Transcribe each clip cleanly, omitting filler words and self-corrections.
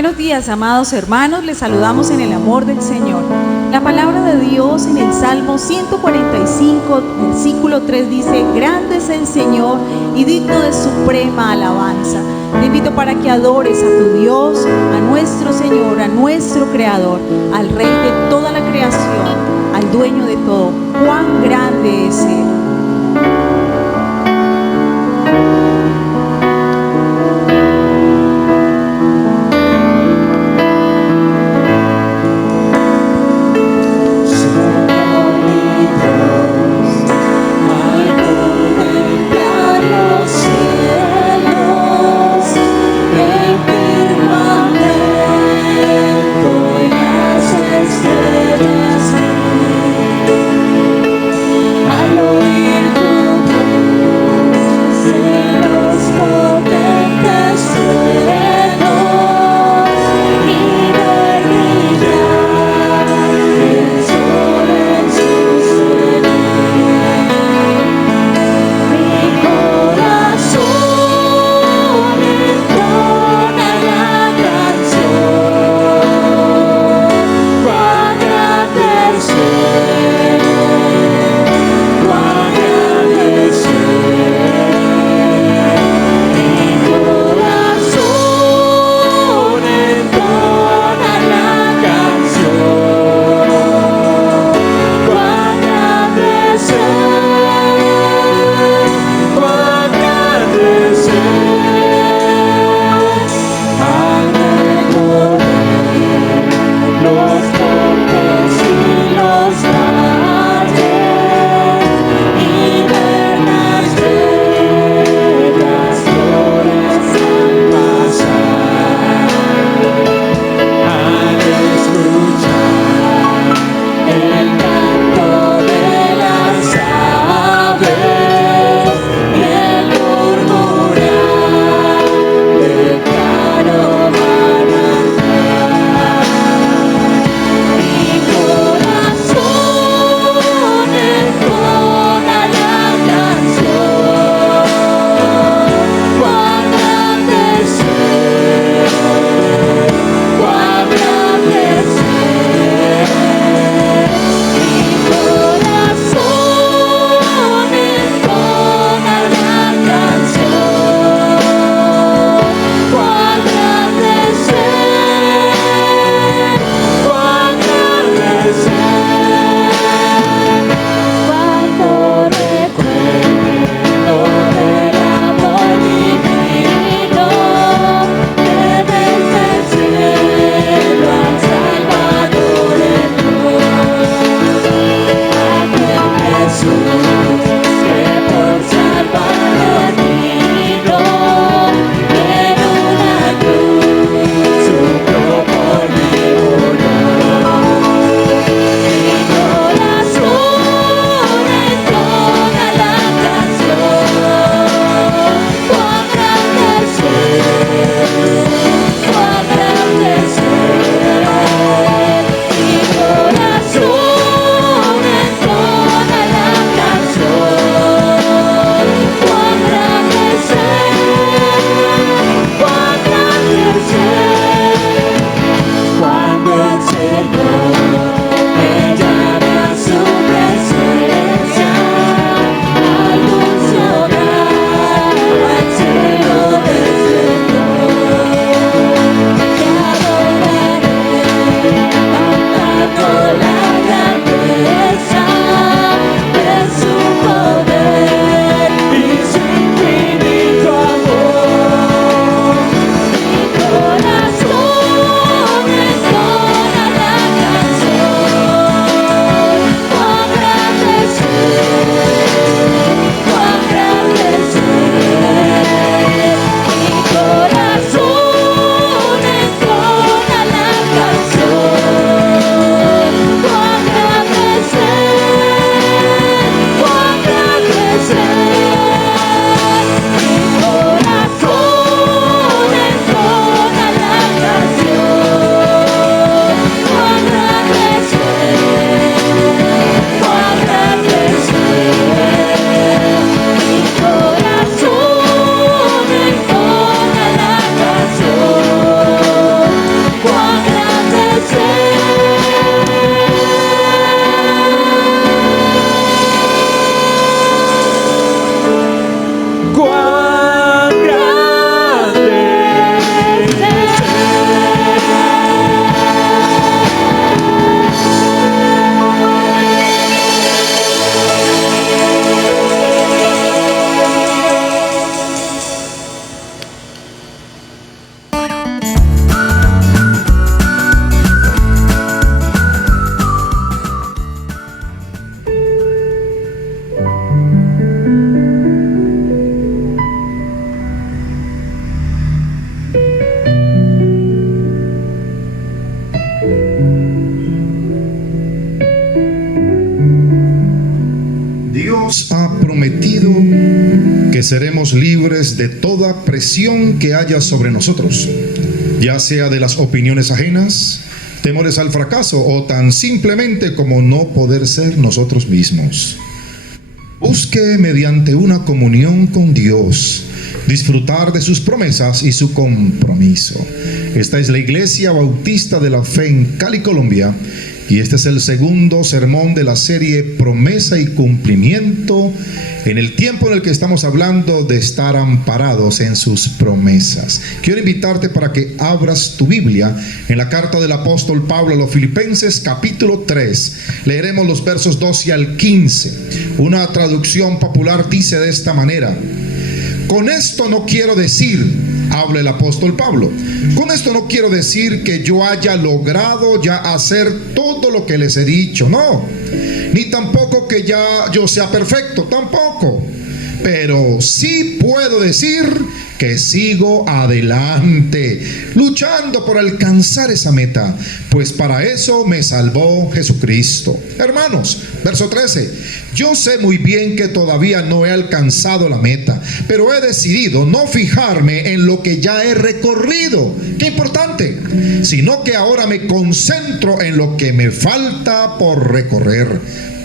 Buenos días, amados hermanos, les saludamos en el amor del Señor. La palabra de Dios en el Salmo 145, versículo 3 dice: grande es el Señor y digno de suprema alabanza. Te invito para que adores a tu Dios, a nuestro Señor, a nuestro Creador, al Rey de toda la creación, al dueño de todo. ¡Cuán grande es Él! Al oír tu Dios ha prometido que seremos libres de toda presión que haya sobre nosotros, ya sea de las opiniones ajenas, temores al fracaso o tan simplemente como no poder ser nosotros mismos. Busque mediante una comunión con Dios disfrutar de sus promesas y su compromiso. Esta es la Iglesia Bautista de la Fe en Cali, Colombia, y este es el segundo sermón de la serie Promesa y Cumplimiento, en el tiempo en el que estamos hablando de estar amparados en sus promesas. Quiero invitarte para que abras tu Biblia en la carta del apóstol Pablo a los Filipenses, capítulo 3. Leeremos los versos 12 al 15. Una traducción popular dice de esta manera: con esto no quiero decir, habla el apóstol Pablo, con esto no quiero decir que yo haya logrado ya hacer todo lo que les he dicho, no, ni tampoco que ya yo sea perfecto, tampoco, pero sí puedo decir que sigo adelante, luchando por alcanzar esa meta, pues para eso me salvó Jesucristo. Hermanos, verso 13, yo sé muy bien que todavía no he alcanzado la meta, pero he decidido no fijarme en lo que ya he recorrido, qué importante, sino que ahora me concentro en lo que me falta por recorrer.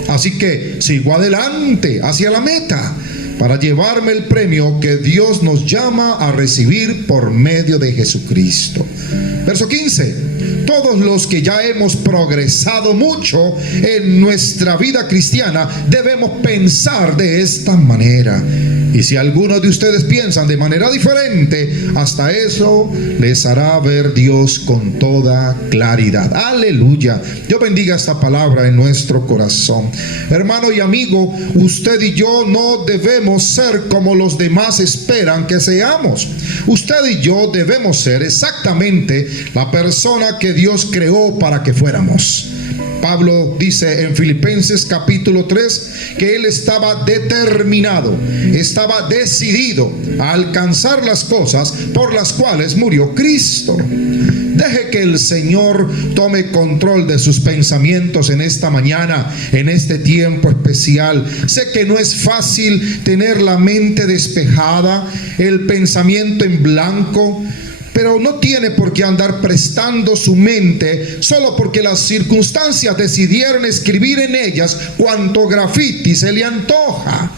Así que sigo adelante hacia la meta, para llevarme el premio que Dios nos llama a recibir por medio de Jesucristo. Verso 15. Todos los que ya hemos progresado mucho en nuestra vida cristiana debemos pensar de esta manera. Y si algunos de ustedes piensan de manera diferente, hasta eso les hará ver Dios con toda claridad. Aleluya. Dios bendiga esta palabra en nuestro corazón. Hermano y amigo, usted y yo no debemos ser como los demás esperan que seamos. Usted y yo debemos ser exactamente la persona que Dios creó para que fuéramos. Pablo dice en Filipenses capítulo 3 que él estaba determinado, estaba decidido a alcanzar las cosas por las cuales murió Cristo. Deje que el Señor tome control de sus pensamientos en esta mañana, en este tiempo especial. Sé que no es fácil tener la mente despejada, el pensamiento en blanco, pero no tiene por qué andar prestando su mente solo porque las circunstancias decidieron escribir en ellas cuanto grafiti se le antoja.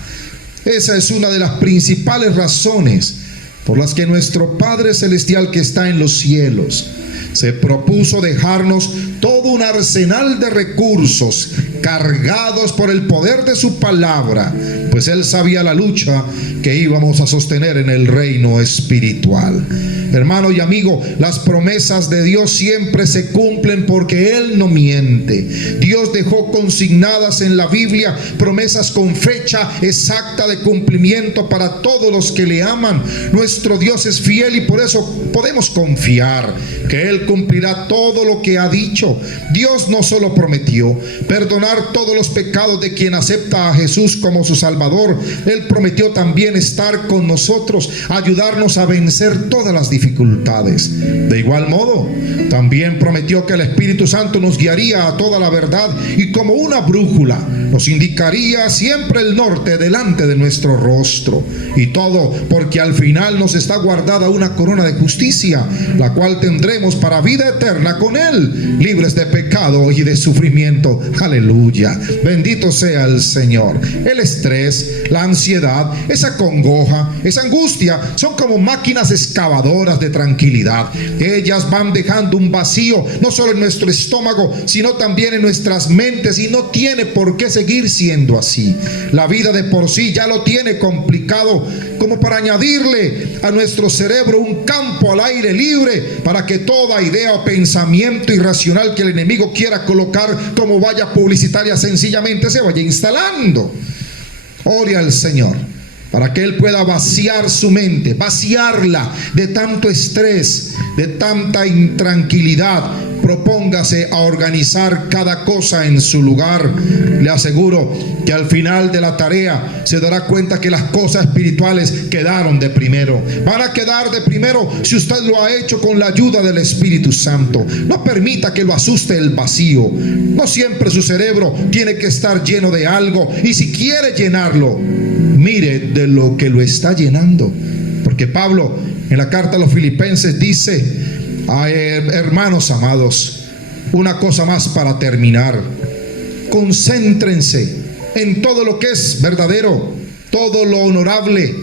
Esa es una de las principales razones por las que nuestro Padre Celestial que está en los cielos se propuso dejarnos todo un arsenal de recursos cargados por el poder de su palabra, pues Él sabía la lucha que íbamos a sostener en el reino espiritual. Hermano y amigo, las promesas de Dios siempre se cumplen porque Él no miente. Dios dejó consignadas en la Biblia promesas con fecha exacta de cumplimiento para todos los que le aman. Nuestro Dios es fiel y por eso podemos confiar que Él cumplirá todo lo que ha dicho. Dios no solo prometió perdonar todos los pecados de quien acepta a Jesús como su Salvador, Él prometió también estar con nosotros, ayudarnos a vencer todas las dificultades. De igual modo, también prometió que el Espíritu Santo nos guiaría a toda la verdad y como una brújula nos indicaría siempre el norte delante de nuestro rostro. Y todo porque al final nos está guardada una corona de justicia, la cual tendremos para vida eterna con Él, libres de pecado y de sufrimiento. Aleluya. Bendito sea el Señor. El estrés, la ansiedad, esa congoja, esa angustia son como máquinas excavadoras de tranquilidad. Ellas van dejando un vacío no solo en nuestro estómago, sino también en nuestras mentes, y no tiene por qué seguir siendo así. La vida de por sí ya lo tiene complicado, como para añadirle a nuestro cerebro un campo al aire libre para que toda idea o pensamiento irracional que el enemigo quiera colocar como valla publicitaria sencillamente se vaya instalando. Ore al Señor para que Él pueda vaciar su mente, vaciarla de tanto estrés, de tanta intranquilidad, propóngase a organizar cada cosa en su lugar. Le aseguro que al final de la tarea se dará cuenta que las cosas espirituales quedaron de primero. Van a quedar de primero si usted lo ha hecho con la ayuda del Espíritu Santo. No permita que lo asuste el vacío. No siempre su cerebro tiene que estar lleno de algo, y si quiere llenarlo, mire de lo que lo está llenando. Porque Pablo en la carta a los Filipenses dice: hermanos amados, una cosa más para terminar: concéntrense en todo lo que es verdadero, todo lo honorable,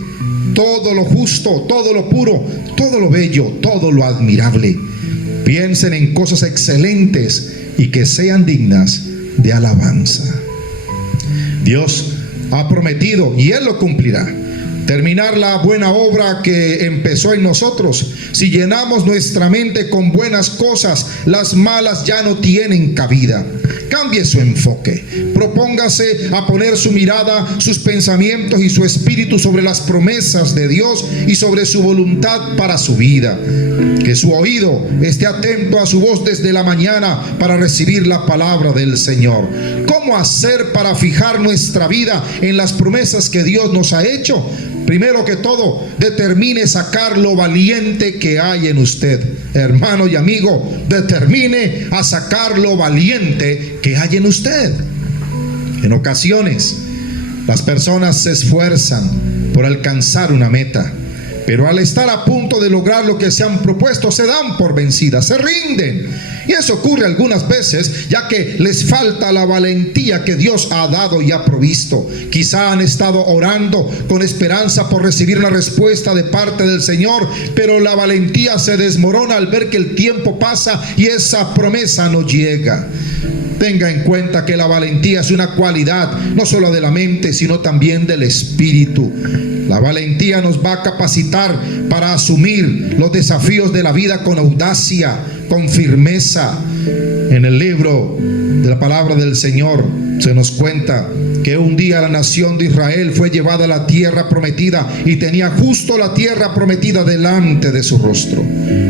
todo lo justo, todo lo puro, todo lo bello, todo lo admirable. Piensen en cosas excelentes y que sean dignas de alabanza. Dios ha prometido, y Él lo cumplirá, terminar la buena obra que empezó en nosotros. Si llenamos nuestra mente con buenas cosas, las malas ya no tienen cabida. Cambie su enfoque. Propóngase a poner su mirada, sus pensamientos y su espíritu sobre las promesas de Dios y sobre su voluntad para su vida. Que su oído esté atento a su voz desde la mañana para recibir la palabra del Señor. ¿Cómo hacer para fijar nuestra vida en las promesas que Dios nos ha hecho? Primero que todo, determine sacar lo valiente que hay en usted. Hermano y amigo, determine a sacar lo valiente que hay en usted. En ocasiones, las personas se esfuerzan por alcanzar una meta, pero al estar a punto de lograr lo que se han propuesto, se dan por vencidas, se rinden. Y eso ocurre algunas veces, ya que les falta la valentía que Dios ha dado y ha provisto. Quizá han estado orando con esperanza por recibir una respuesta de parte del Señor, pero la valentía se desmorona al ver que el tiempo pasa y esa promesa no llega. Tenga en cuenta que la valentía es una cualidad no solo de la mente, sino también del espíritu. La valentía nos va a capacitar para asumir los desafíos de la vida con audacia, con firmeza. En el libro de la palabra del Señor se nos cuenta que un día la nación de Israel fue llevada a la tierra prometida y tenía justo la tierra prometida delante de su rostro.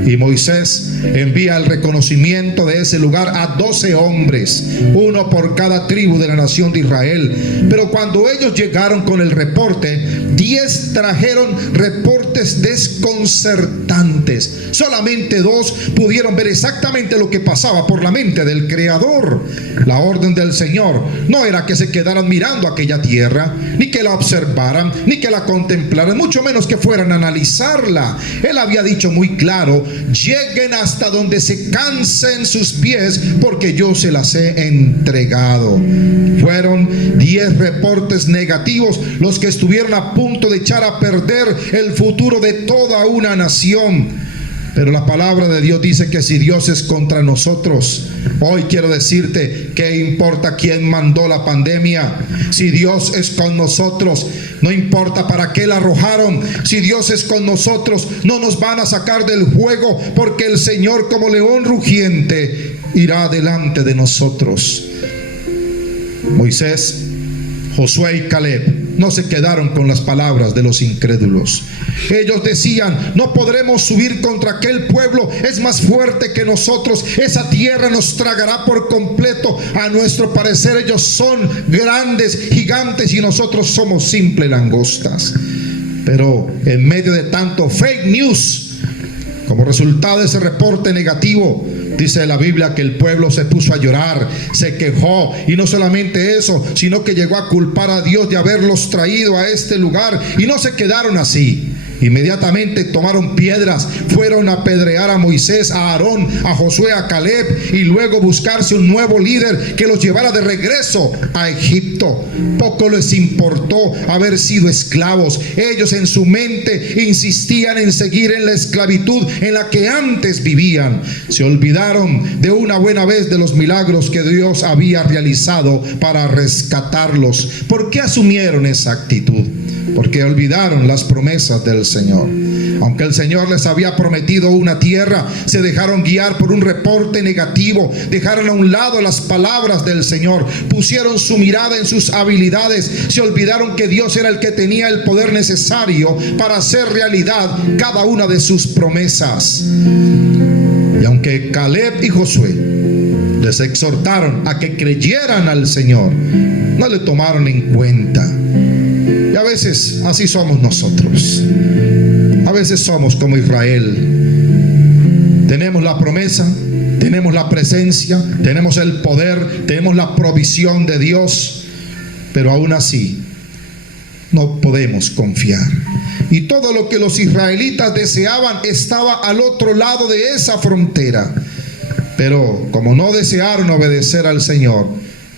Y Moisés envía el reconocimiento de ese lugar a 12 hombres, uno por cada tribu de la nación de Israel. Pero cuando ellos llegaron con el reporte, 10 trajeron reportes desconcertantes. Solamente 2 pudieron ver exactamente lo que pasaba por la mente del Creador. La orden del Señor no era que se quedaran mirando aquella tierra, ni que la observaran, ni que la contemplaran, mucho menos que fueran a analizarla. Él había dicho muy claro: lleguen hasta donde se cansen sus pies, porque yo se las he entregado. Fueron 10 reportes negativos los que estuvieron a punto de echar a perder el futuro de toda una nación. Pero la palabra de Dios dice que si Dios es contra nosotros, hoy quiero decirte, ¿qué importa quién mandó la pandemia? Si Dios es con nosotros, no importa para qué la arrojaron. Si Dios es con nosotros, no nos van a sacar del juego, porque el Señor, como león rugiente, irá delante de nosotros. Moisés, Josué y Caleb no se quedaron con las palabras de los incrédulos. Ellos decían: no podremos subir contra aquel pueblo, es más fuerte que nosotros, esa tierra nos tragará por completo. A nuestro parecer ellos son grandes gigantes y nosotros somos simples langostas. Pero en medio de tanto fake news, como resultado de ese reporte negativo, dice la Biblia que el pueblo se puso a llorar, se quejó, y no solamente eso, sino que llegó a culpar a Dios de haberlos traído a este lugar. Y no se quedaron así. Inmediatamente tomaron piedras, fueron a apedrear a Moisés, a Aarón, a Josué, a Caleb, y luego buscarse un nuevo líder que los llevara de regreso a Egipto. Poco les importó haber sido esclavos. Ellos en su mente insistían en seguir en la esclavitud en la que antes vivían. Se olvidaron de una buena vez de los milagros que Dios había realizado para rescatarlos. ¿Por qué asumieron esa actitud? Porque olvidaron las promesas del Señor. Aunque el Señor les había prometido una tierra, se dejaron guiar por un reporte negativo, dejaron a un lado las palabras del Señor, pusieron su mirada en sus habilidades, se olvidaron que Dios era el que tenía el poder necesario para hacer realidad cada una de sus promesas. Y aunque Caleb y Josué les exhortaron a que creyeran al Señor, no le tomaron en cuenta. Y a veces así somos nosotros. A veces somos como Israel. Tenemos la promesa, tenemos la presencia, tenemos el poder, tenemos la provisión de Dios, pero aún así no podemos confiar. Y todo lo que los israelitas deseaban estaba al otro lado de esa frontera. Pero como no desearon obedecer al Señor,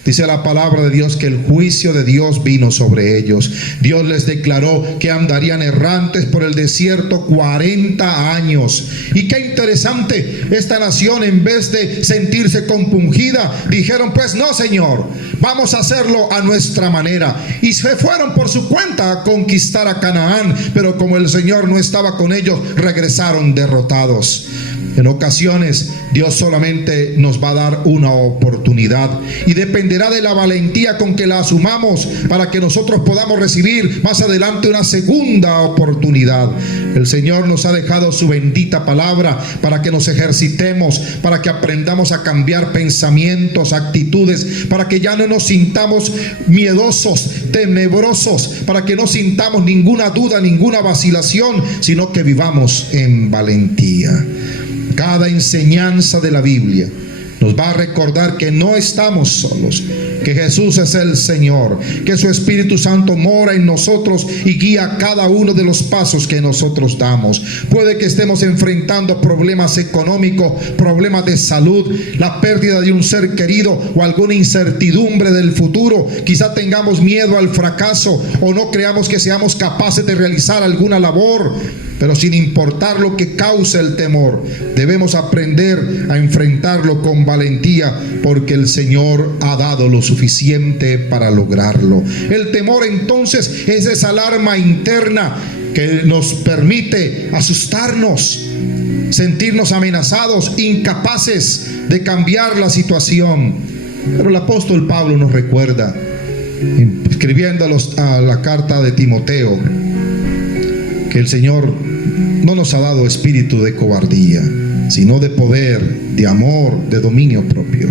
dice la palabra de Dios que el juicio de Dios vino sobre ellos. Dios les declaró que andarían errantes por el desierto 40 años. Y qué interesante, esta nación, en vez de sentirse compungida, dijeron: pues no, Señor, vamos a hacerlo a nuestra manera. Y se fueron por su cuenta a conquistar a Canaán, pero como el Señor no estaba con ellos, regresaron derrotados. En ocasiones Dios solamente nos va a dar una oportunidad, y dependerá de la valentía con que la asumamos para que nosotros podamos recibir más adelante una segunda oportunidad. El Señor nos ha dejado su bendita palabra para que nos ejercitemos, para que aprendamos a cambiar pensamientos, actitudes, para que ya no nos sintamos miedosos, tenebrosos, para que no sintamos ninguna duda, ninguna vacilación, sino que vivamos en valentía. Cada enseñanza de la Biblia nos va a recordar que no estamos solos, que Jesús es el Señor, que su Espíritu Santo mora en nosotros y guía cada uno de los pasos que nosotros damos. Puede que estemos enfrentando problemas económicos, problemas de salud, la pérdida de un ser querido o alguna incertidumbre del futuro. Quizá tengamos miedo al fracaso o no creamos que seamos capaces de realizar alguna labor. Pero sin importar lo que cause el temor, debemos aprender a enfrentarlo con valentía, porque el Señor ha dado lo suficiente para lograrlo. El temor entonces es esa alarma interna que nos permite asustarnos, sentirnos amenazados, incapaces de cambiar la situación. Pero el apóstol Pablo nos recuerda, escribiendo a la carta de Timoteo, que el Señor no nos ha dado espíritu de cobardía, sino de poder, de amor, de dominio propio.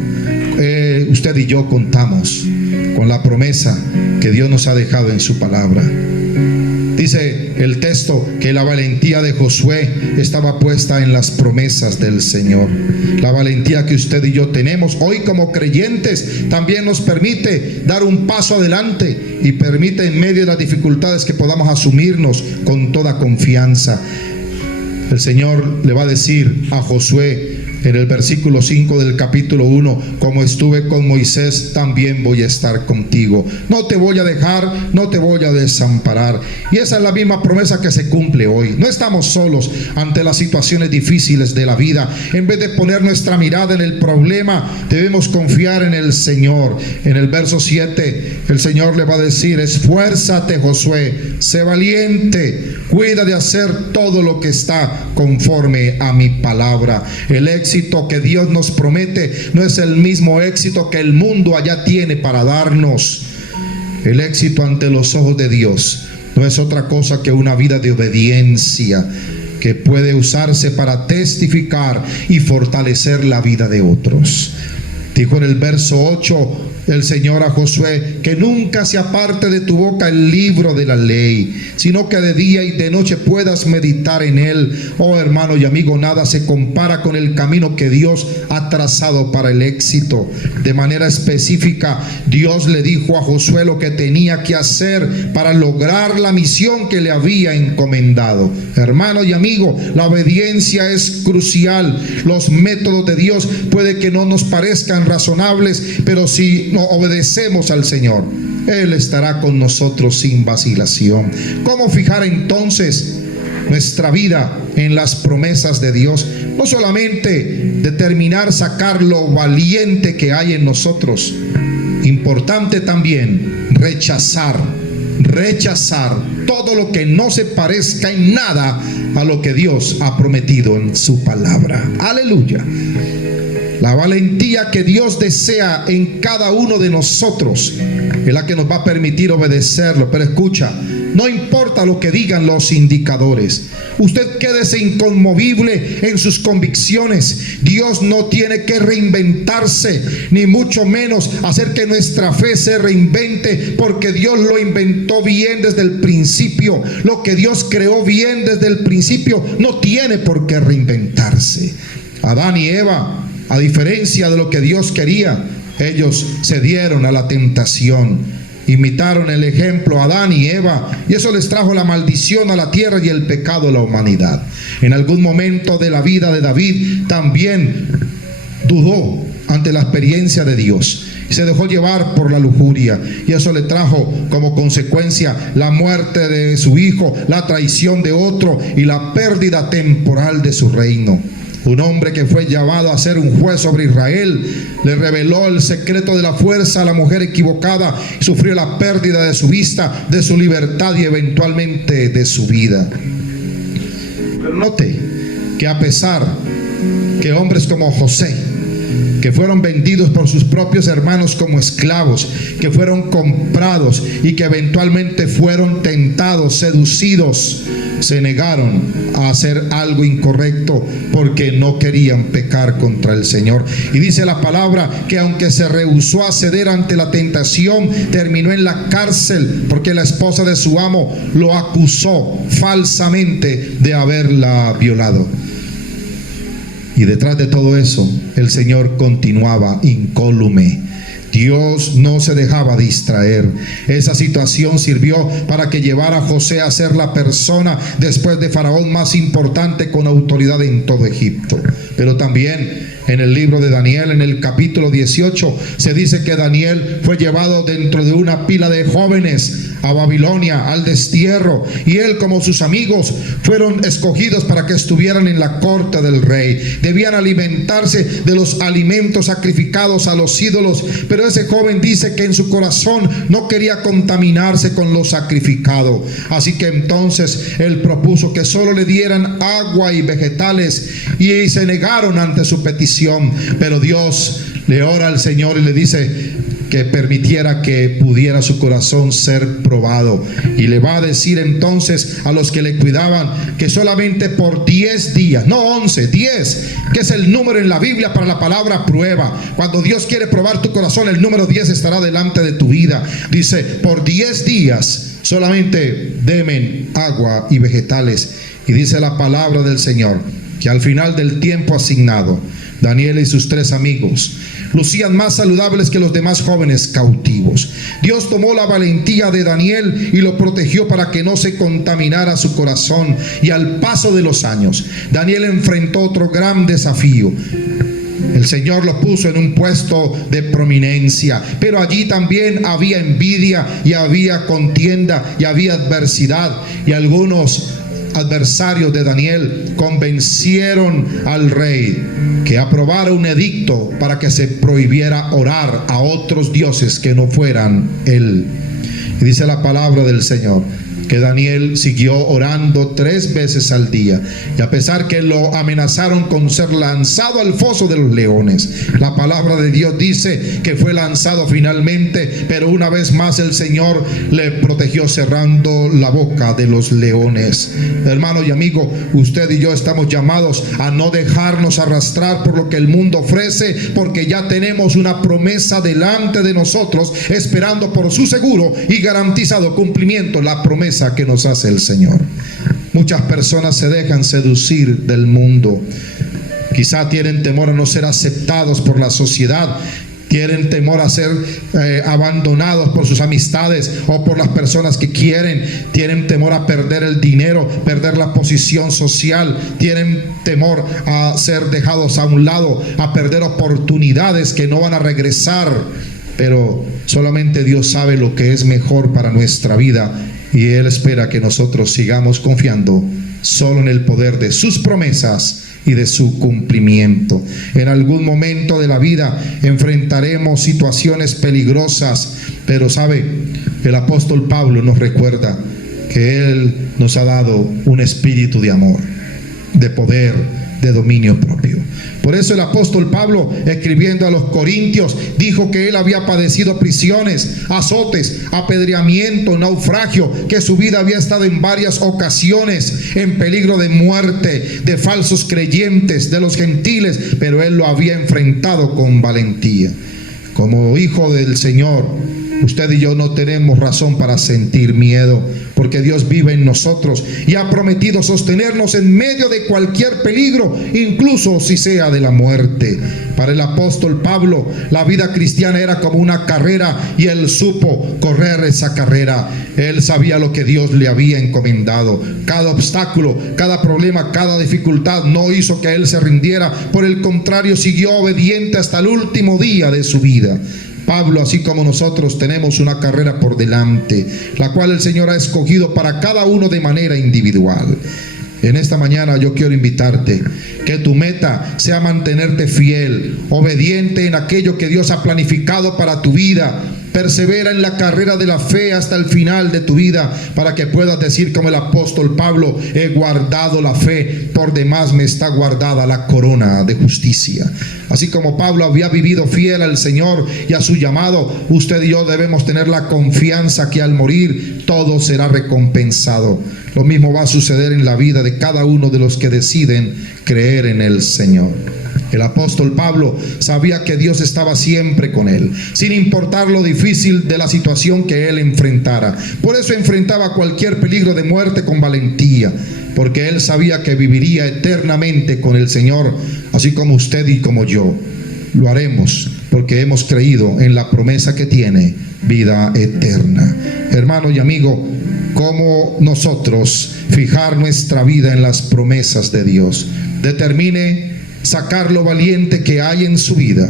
Usted y yo contamos con la promesa que Dios nos ha dejado en su palabra. Dice el texto que la valentía de Josué estaba puesta en las promesas del Señor. La valentía que usted y yo tenemos hoy como creyentes también nos permite dar un paso adelante y permite, en medio de las dificultades, que podamos asumirnos con toda confianza. El Señor le va a decir a Josué en el versículo 5 del capítulo 1: como estuve con Moisés, también voy a estar contigo. No te voy a dejar, no te voy a desamparar. Y esa es la misma promesa que se cumple hoy. No estamos solos ante las situaciones difíciles de la vida. En vez de poner nuestra mirada en el problema, debemos confiar en el Señor. En el verso 7, el Señor le va a decir: esfuérzate, Josué, sé valiente, cuida de hacer todo lo que está conforme a mi palabra. El éxito que Dios nos promete no es el mismo éxito que el mundo allá tiene para darnos. El éxito ante los ojos de Dios no es otra cosa que una vida de obediencia que puede usarse para testificar y fortalecer la vida de otros. Dijo en el verso 8 el Señor a Josué: que nunca se aparte de tu boca el libro de la ley, sino que de día y de noche puedas meditar en él. Oh hermano y amigo, nada se compara con el camino que Dios ha trazado para el éxito. De manera específica, Dios le dijo a Josué lo que tenía que hacer para lograr la misión que le había encomendado. Hermano y amigo, la obediencia es crucial. Los métodos de Dios puede que no nos parezcan razonables, pero si no obedecemos al Señor, Él estará con nosotros sin vacilación. ¿Cómo fijar entonces nuestra vida en las promesas de Dios? No solamente determinar sacar lo valiente que hay en nosotros, importante también rechazar todo lo que no se parezca en nada a lo que Dios ha prometido en su palabra. Aleluya. La valentía que Dios desea en cada uno de nosotros es la que nos va a permitir obedecerlo. Pero escucha, no importa lo que digan los indicadores, usted quédese inconmovible en sus convicciones. Dios no tiene que reinventarse, ni mucho menos hacer que nuestra fe se reinvente, porque Dios lo inventó bien desde el principio. Lo que Dios creó bien desde el principio no tiene por qué reinventarse. Adán y Eva, a diferencia de lo que Dios quería, ellos cedieron a la tentación. Imitaron el ejemplo Adán y Eva, y eso les trajo la maldición a la tierra y el pecado a la humanidad. En algún momento de la vida de David también dudó ante la experiencia de Dios y se dejó llevar por la lujuria, y eso le trajo como consecuencia la muerte de su hijo, la traición de otro y la pérdida temporal de su reino. Un hombre que fue llamado a ser un juez sobre Israel le reveló el secreto de la fuerza a la mujer equivocada y sufrió la pérdida de su vista, de su libertad y eventualmente de su vida. Pero note que a pesar que hombres como José, que fueron vendidos por sus propios hermanos como esclavos, que fueron comprados y que eventualmente fueron tentados, seducidos, se negaron a hacer algo incorrecto porque no querían pecar contra el Señor. Y dice la palabra que aunque se rehusó a ceder ante la tentación, terminó en la cárcel porque la esposa de su amo lo acusó falsamente de haberla violado. Y detrás de todo eso, el Señor continuaba incólume. Dios no se dejaba distraer. Esa situación sirvió para que llevara a José a ser la persona después de Faraón más importante con autoridad en todo Egipto. Pero también en el libro de Daniel, en el capítulo 18, se dice que Daniel fue llevado dentro de una pila de jóvenes a Babilonia, al destierro, y él como sus amigos fueron escogidos para que estuvieran en la corte del rey. Debían alimentarse de los alimentos sacrificados a los ídolos, pero ese joven dice que en su corazón no quería contaminarse con lo sacrificado. Así que entonces él propuso que solo le dieran agua y vegetales, y se negaron ante su petición. Pero Dios le ora al Señor y le dice que permitiera que pudiera su corazón ser probado, y le va a decir entonces a los que le cuidaban que solamente por 10 días, no 11, 10, que es el número en la Biblia para la palabra prueba. Cuando Dios quiere probar tu corazón, el número 10 estará delante de tu vida. Dice, por 10 días solamente denme agua y vegetales. Y dice la palabra del Señor que al final del tiempo asignado, Daniel y sus 3 amigos lucían más saludables que los demás jóvenes cautivos. Dios tomó la valentía de Daniel y lo protegió para que no se contaminara su corazón. Y al paso de los años, Daniel enfrentó otro gran desafío. El Señor lo puso en un puesto de prominencia, pero allí también había envidia y había contienda y había adversidad, y algunos adversarios de Daniel convencieron al rey que aprobara un edicto para que se prohibiera orar a otros dioses que no fueran él. Y dice la palabra del Señor que Daniel siguió orando 3 veces al día, y a pesar que lo amenazaron con ser lanzado al foso de los leones, la palabra de Dios dice que fue lanzado finalmente, pero una vez más el Señor le protegió cerrando la boca de los leones. Hermano y amigo, usted y yo estamos llamados a no dejarnos arrastrar por lo que el mundo ofrece, porque ya tenemos una promesa delante de nosotros, esperando por su seguro y garantizado cumplimiento la promesa que nos hace el Señor. Muchas personas se dejan seducir del mundo. Quizá tienen temor a no ser aceptados por la sociedad, tienen temor a ser abandonados por sus amistades o por las personas que quieren, tienen temor a perder el dinero, perder la posición social, tienen temor a ser dejados a un lado, a perder oportunidades que no van a regresar. Pero solamente Dios sabe lo que es mejor para nuestra vida, y Él espera que nosotros sigamos confiando solo en el poder de sus promesas y de su cumplimiento. En algún momento de la vida enfrentaremos situaciones peligrosas, pero sabe, el apóstol Pablo nos recuerda que Él nos ha dado un espíritu de amor, de poder, de dominio propio. Por eso el apóstol Pablo, escribiendo a los Corintios, dijo que él había padecido prisiones, azotes, apedreamiento, naufragio, que su vida había estado en varias ocasiones en peligro de muerte, de falsos creyentes, de los gentiles, pero él lo había enfrentado con valentía. Como hijo del Señor, usted y yo no tenemos razón para sentir miedo, porque Dios vive en nosotros y ha prometido sostenernos en medio de cualquier peligro, incluso si sea de la muerte. Para el apóstol Pablo, la vida cristiana era como una carrera y él supo correr esa carrera. Él sabía lo que Dios le había encomendado. Cada obstáculo, cada problema, cada dificultad no hizo que él se rindiera. Por el contrario, siguió obediente hasta el último día de su vida. Pablo, así como nosotros, tenemos una carrera por delante, la cual el Señor ha escogido para cada uno de manera individual. En esta mañana yo quiero invitarte que tu meta sea mantenerte fiel, obediente en aquello que Dios ha planificado para tu vida. Persevera en la carrera de la fe hasta el final de tu vida, para que puedas decir como el apóstol Pablo: he guardado la fe, por demás me está guardada la corona de justicia. Así como Pablo había vivido fiel al Señor y a su llamado, usted y yo debemos tener la confianza que al morir todo será recompensado. Lo mismo va a suceder en la vida de cada uno de los que deciden creer en el Señor. El apóstol Pablo sabía que Dios estaba siempre con él, sin importar lo difícil de la situación que él enfrentara. Por eso enfrentaba cualquier peligro de muerte con valentía, porque él sabía que viviría eternamente con el Señor, así como usted y como yo. Lo haremos porque hemos creído en la promesa que tiene vida eterna. Hermano y amigo, ¿cómo nosotros fijar nuestra vida en las promesas de Dios? Determine sacar lo valiente que hay en su vida,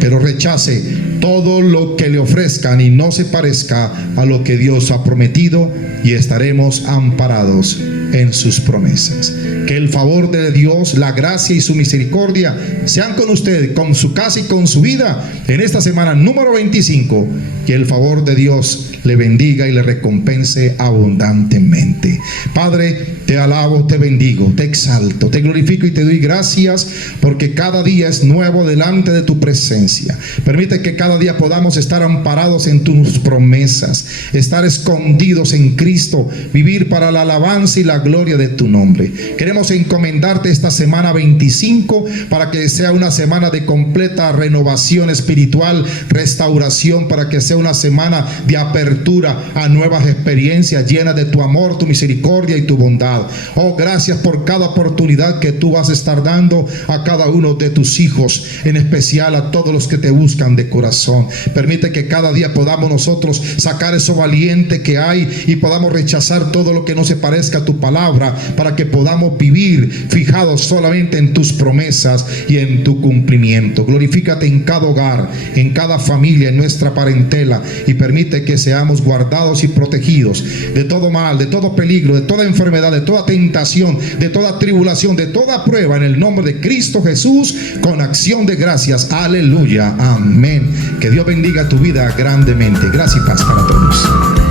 pero rechace todo lo que le ofrezcan y no se parezca a lo que Dios ha prometido, y estaremos amparados en sus promesas. Que el favor de Dios, la gracia y su misericordia sean con usted, con su casa y con su vida en esta semana número 25. Que el favor de Dios le bendiga y le recompense abundantemente. Padre, te alabo, te bendigo, te exalto, te glorifico y te doy gracias, porque cada día es nuevo delante de tu presencia. Permite que cada día podamos estar amparados en tus promesas, estar escondidos en Cristo, vivir para la alabanza y la gloria de tu nombre. Queremos encomendarte esta semana 25 para que sea una semana de completa renovación espiritual, restauración, para que sea una semana de apertura a nuevas experiencias llenas de tu amor, tu misericordia y tu bondad. Oh, gracias por cada oportunidad que tú vas a estar dando a cada uno de tus hijos, en especial a todos los que te buscan de corazón. Permite que cada día podamos nosotros sacar eso valiente que hay y podamos rechazar todo lo que no se parezca a tu palabra, para que podamos vivir fijados solamente en tus promesas y en tu cumplimiento. Glorifícate en cada hogar, en cada familia, en nuestra parentela, y permite que seamos guardados y protegidos de todo mal, de todo peligro, de toda enfermedad, de toda tentación, de toda tribulación, de toda prueba, en el nombre de Cristo Jesús, con acción de gracias. Aleluya, amén. Que Dios bendiga tu vida grandemente. Gracias y paz para todos.